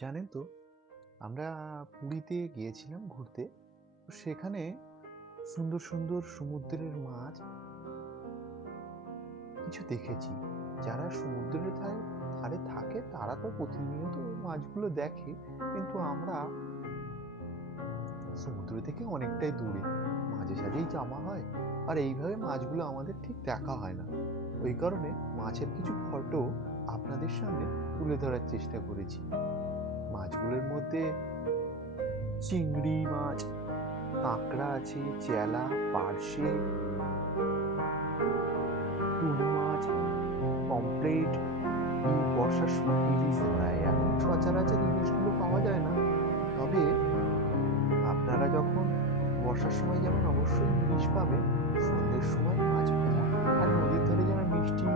জানেন তো, আমরা পুরীতে গিয়েছিলাম ঘুরতে। তো সেখানে সুন্দর, সুন্দর সমুদ্রের মাছ কিছু দেখেছি। যারা সমুদ্রের ধারে থাকে তারা তো প্রতিনিয়ত ওই মাছগুলো দেখে। কিন্তু আমরা সমুদ্র থেকে অনেকটাই দূরে। মাঝে সাঝেই যাওয়া হয়। আর এইভাবে মাছগুলো আমাদের ঠিক দেখা হয় না। ওই কারণে মাছের কিছু ফটো আপনাদের সামনে তুলে ধরার চেষ্টা করেছি। মাছগুলোর মধ্যে চিংড়ি মাছ, কাঁকড়া আছে, চেলা, পার্শে, টুনি মাছ, পমফ্রেট। এই বর্ষার সময় ইলিশ ধরা হয়। এখন সচরাচর ইলিশগুলো পাওয়া যায় না। তবে আপনারা যখন বর্ষার সময় যাবেন অবশ্যই ইলিশ পাবেন। সন্ধ্যের সময় মাছ ভাজা আর নদীর ধারে যারা মিষ্টি